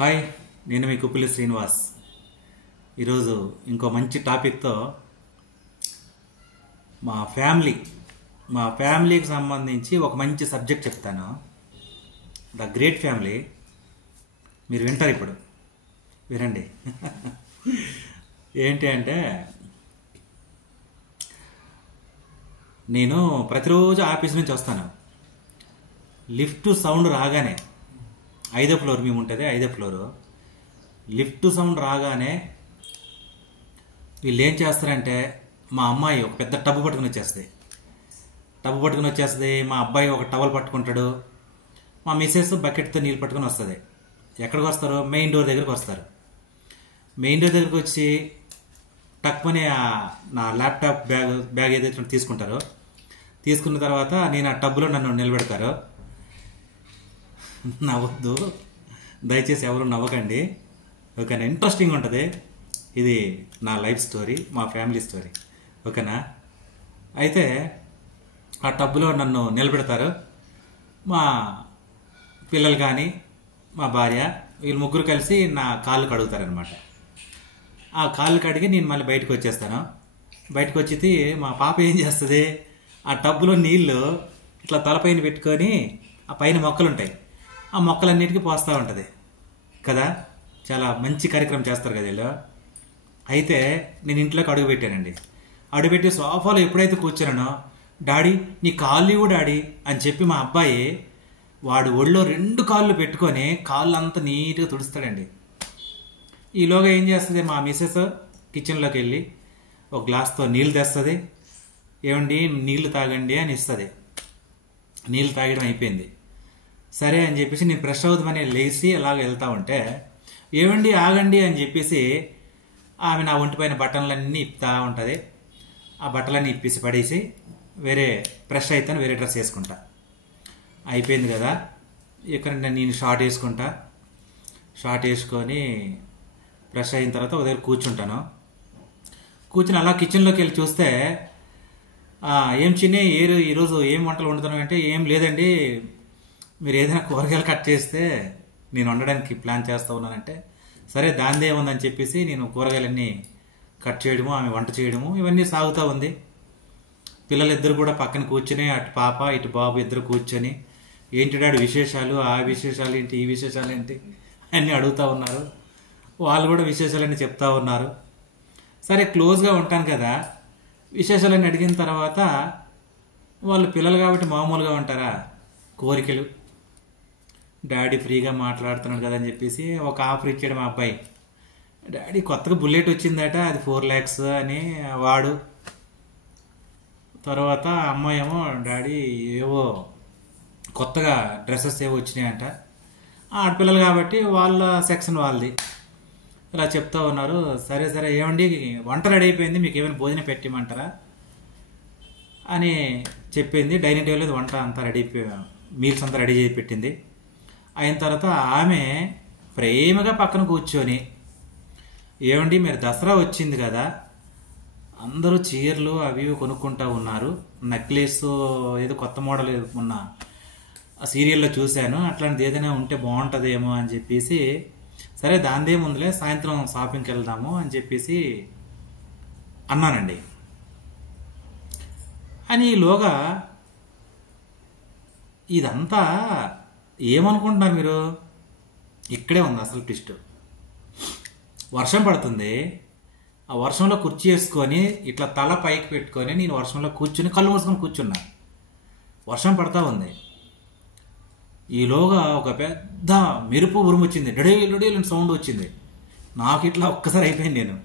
Hi, నేను మీ కుప్పిలి శ్రీనివాస్. ఈరోజు ఇంకో మంచి టాపిక్తో మా ఫ్యామిలీకి సంబంధించి ఒక మంచి సబ్జెక్ట్ చెప్తాను. The great family. మీరు వింటారు, ఇప్పుడు వినండి. ఏంటి అంటే, నేను ప్రతిరోజు ఆఫీస్ నుంచి వస్తాను. లిఫ్ట్ సౌండ్ రాగానే, 5వ ఫ్లోర్ మేము ఉంటుంది, 5వ ఫ్లోరు. లిఫ్ట్ సౌండ్ రాగానే వీళ్ళు ఏం చేస్తారంటే, మా అమ్మాయి ఒక పెద్ద టబ్బు పట్టుకుని వచ్చేస్తుంది. మా అబ్బాయి ఒక టవల్ పట్టుకుంటాడు. మా మిస్సెస్ బకెట్తో నీళ్ళు పట్టుకుని వస్తుంది. ఎక్కడికి వస్తారు? మెయిన్ డోర్ దగ్గరికి వస్తారు. మెయిన్ డోర్ దగ్గరికి వచ్చి టక్కుని నా ల్యాప్టాప్ బ్యాగ్ ఏదైతే తీసుకుంటారో, తీసుకున్న తర్వాత నేను ఆ టబ్బులో నన్ను నిలబెడతారు. నవ్వద్దు, దయచేసి ఎవరు నవ్వకండి, ఓకేనా? ఇంట్రెస్టింగ్ ఉంటుంది. ఇది నా లైఫ్ స్టోరీ, మా ఫ్యామిలీ స్టోరీ, ఓకేనా? అయితే ఆ టబ్బులో నన్ను నిలబెడతారు. మా పిల్లలు కానీ మా భార్య, వీళ్ళు ముగ్గురు కలిసి నా కాళ్ళు కడుగుతారనమాట. ఆ కాళ్ళు కడిగి నేను మళ్ళీ బయటకు వచ్చేస్తాను. బయటకు వచ్చి మా పాప ఏం చేస్తుంది, ఆ టబ్బులో నీళ్ళు ఇట్లా తలపైన పెట్టుకొని, ఆ పైన మొక్కలు ఉంటాయి, ఆ మొక్కలన్నిటికీ పోస్తూ ఉంటుంది కదా. చాలా మంచి కార్యక్రమం చేస్తారు కదా వీళ్ళు. అయితే నేను ఇంట్లోకి అడుగుపెట్టానండి. అడుగుపెట్టి సోఫాలో ఎప్పుడైతే కూర్చున్నానో, డాడీ నీ కాళ్ళు ఇవ్వు డాడీ అని చెప్పి మా అబ్బాయి వాడు ఒళ్ళో 2 కాళ్ళు పెట్టుకొని కాళ్ళు అంతా నీట్గా తుడుస్తాడండి. ఈలోగా ఏం చేస్తుంది, మా మిస్సెస్ కిచెన్లోకి వెళ్ళి ఒక గ్లాస్తో నీళ్ళు తెస్తుంది. ఏమండి నీళ్లు తాగండి అని ఇస్తుంది. నీళ్ళు తాగడం అయిపోయింది. సరే అని చెప్పేసి నేను ఫ్రెష్ అవుదామని లేచి అలాగ వెళ్తా ఉంటే, ఏమండి ఆగండి అని చెప్పేసి ఆమె నా ఒంటిపైన బట్టలన్నీ ఇప్పుతా ఉంటుంది. ఆ బట్టలన్నీ ఇప్పేసి పడేసి వేరే ఫ్రెష్ అవుతాను, వేరే డ్రెస్ వేసుకుంటా. అయిపోయింది కదా, ఇక్కడ నేను షార్ట్ వేసుకుంటా. షార్ట్ వేసుకొని ఫ్రెష్ అయిన తర్వాత ఒక దగ్గర కూర్చుంటాను. కూర్చుని అలా కిచెన్లోకి వెళ్ళి చూస్తే, ఏం చిన్ని ఈరోజు ఏం వంటలు వండుతున్నావు అంటే, ఏం లేదండి, మీరు ఏదైనా కూరగాయలు కట్ చేస్తే నేను వండడానికి ప్లాన్ చేస్తూ ఉన్నానంటే, సరే దానిదే ఉందని చెప్పేసి నేను కూరగాయలన్నీ కట్ చేయడము, ఆమె వంట చేయడము ఇవన్నీ సాగుతూ ఉంది. పిల్లలిద్దరు కూడా పక్కన కూర్చొని, అటు పాప ఇటు బాబు ఇద్దరు కూర్చొని, ఏంటి డాడీ విశేషాలు, ఆ విశేషాలు ఏంటి, ఈ విశేషాలు ఏంటి అన్నీ అడుగుతూ ఉన్నారు. వాళ్ళు కూడా విశేషాలన్నీ చెప్తా ఉన్నారు. సరే క్లోజ్గా ఉంటాను కదా, విశేషాలన్నీ అడిగిన తర్వాత వాళ్ళు పిల్లలు కాబట్టి మామూలుగా ఉంటారా, కోరికలు. డాడీ ఫ్రీగా మాట్లాడుతున్నాడు కదా అని చెప్పేసి ఒక ఆఫర్ ఇచ్చాడు మా అబ్బాయి. డాడీ కొత్తగా బుల్లెట్ వచ్చిందట, అది 4 lakhs అని వాడు. తర్వాత అమ్మాయి ఏమో, డాడీ ఏవో కొత్తగా డ్రెస్సెస్ ఏవో వచ్చినాయంట. ఆడపిల్లలు కాబట్టి వాళ్ళ సెక్షన్ వాళ్ళది. ఇలా చెప్తా ఉన్నారు. సరే సరే ఏమండి వంట రెడీ అయిపోయింది, మీకు ఏమైనా భోజనం పెట్టిమంటారా అని చెప్పింది. డైనింగ్ టేబుల్ వంట అంతా రెడీ, మీల్స్ అంతా రెడీ చేసి పెట్టింది. అయిన తర్వాత ఆమె ప్రేమగా పక్కన కూర్చొని, ఏమండి మీరు దసరా వచ్చింది కదా, అందరూ చీరలు అవి కొనుక్కుంటూ ఉన్నారు, నెక్లెస్ ఏదో కొత్త మోడల్ ఉన్న సీరియల్లో చూశాను, అట్లాంటిది ఏదైనా ఉంటే బాగుంటుందేమో అని చెప్పేసి, సరే దానిదేముందిలే సాయంత్రం షాపింగ్కి వెళ్దాము అని చెప్పేసి అన్నానండి. అని ఈలోగా ఇదంతా ఏమనుకుంటున్నారు మీరు? ఇక్కడే ఉంది అసలు ట్విస్ట్. వర్షం పడుతుంది. ఆ వర్షంలో కుర్చీ వేసుకొని ఇట్లా తల పైకి పెట్టుకొని నేను వర్షంలో కూర్చుని కళ్ళు మూసుకొని కూర్చున్నా. వర్షం పడతా ఉంది. ఈలోగా ఒక పెద్ద మెరుపు ఉరుము వచ్చింది, డొడేలు సౌండ్ వచ్చింది. నాకు ఇట్లా ఒక్కసారి అయిపోయింది. నేను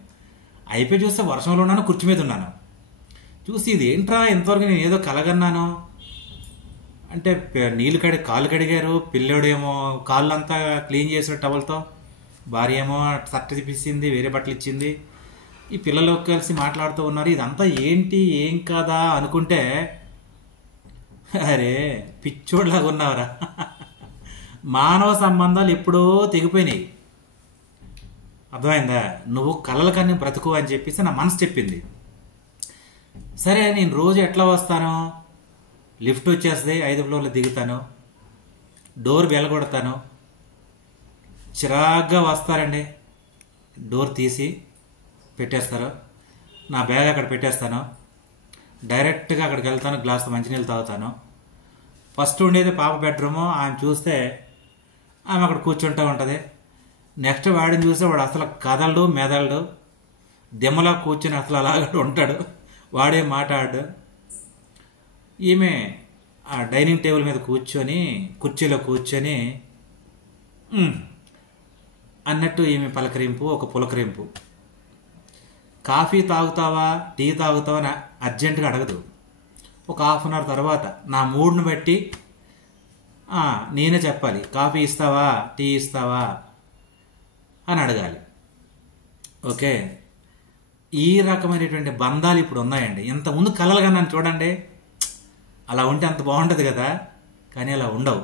అయిపోయి చూస్తే వర్షంలో ఉన్నాను, కుర్చీ మీద ఉన్నాను. చూసి ఇది ఏంట్రా, ఎంతవరకు నేను ఏదో కలగన్నాను అంటే, కాళ్ళు కడిగారు, పిల్లోడేమో కాళ్ళంతా క్లీన్ చేసాడు టవల్తో, భార్య ఏమో షర్ట్ తీపిస్తుంది, వేరే బట్టలు ఇచ్చింది, ఈ పిల్లలు కలిసి మాట్లాడుతూ ఉన్నారు. ఇదంతా ఏంటి ఏం కాదా అనుకుంటే, అరే పిచ్చోడ్లాగా ఉన్నావురా, మానవ సంబంధాలు ఎప్పుడో తెగిపోయినాయి, అర్థమైందా, నువ్వు కలల కన్నీ బ్రతుకు అని చెప్పేసి నా మనసు చెప్పింది. సరే నేను రోజు ఎట్లా వస్తాను, లిఫ్ట్ వచ్చేస్తుంది, 5వ ఫ్లోర్లో దిగుతాను, డోర్ బెల్ కొడతాను, చిరాగ్గా వస్తారండి, డోర్ తీసి పెట్టేస్తారు. నా బ్యాగ్ అక్కడ పెట్టేస్తాను, డైరెక్ట్గా అక్కడికి వెళ్తాను, గ్లాస్ మంచినీళ్ళు తాగుతాను. ఫస్ట్ ఉండేది పాప బెడ్రూము, ఆమె చూస్తే ఆమె అక్కడ కూర్చుంటూ ఉంటుంది. నెక్స్ట్ వాడిని చూస్తే వాడు అసలు కదలడు మెదలడు, దిమ్మలా కూర్చొని అసలు అలాగ ఉంటాడు, వాడే మాట్లాడు. ఈమె ఆ డైనింగ్ టేబుల్ మీద కూర్చొని కుర్చీలో కూర్చొని అన్నట్టు ఈమె పలకరింపు, ఒక పులకరింపు. కాఫీ తాగుతావా టీ తాగుతావా అని అర్జెంటుగా అడగదు. ఒక హాఫ్ అన్ అవర్ తర్వాత నా మూడ్ని బట్టి నేనే చెప్పాలి, కాఫీ ఇస్తావా టీ ఇస్తావా అని అడగాలి. ఓకే, ఈ రకమైనటువంటి బంధాలు ఇప్పుడు ఉన్నాయండి. ఇంతకుముందు కలలుగా నన్ను చూడండి, అలా ఉంటే అంత బాగుంటుంది కదా, కానీ అలా ఉండవు.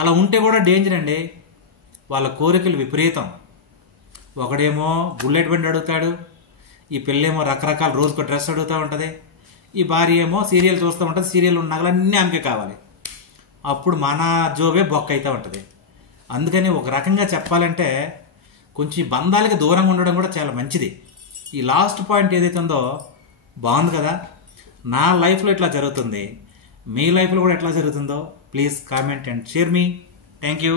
అలా ఉంటే కూడా డేంజర్ అండి. వాళ్ళ కోరికలు విపరీతం. ఒకడేమో బుల్లెట్ బండి అడుగుతాడు, ఈ పిల్లేమో రకరకాల రోజుకో డ్రెస్ అడుగుతూ ఉంటుంది, ఈ భార్య ఏమో సీరియల్ చూస్తూ ఉంటుంది, సీరియల్ ఉన్న నగలన్నీ ఆమెకే కావాలి. అప్పుడు మన జోబే బొక్క అవుతూ ఉంటుంది. అందుకని ఒక రకంగా చెప్పాలంటే కొంచెం బంధాలకి దూరంగా ఉండడం కూడా చాలా మంచిది. ఈ లాస్ట్ పాయింట్ ఏదైతే ఉందో బాగుంది కదా. నా లైఫ్లో ఇట్లా జరుగుతుంది, మీ లైఫ్లో కూడా ఎట్లా జరుగుతుందో please comment and share me. Thank you.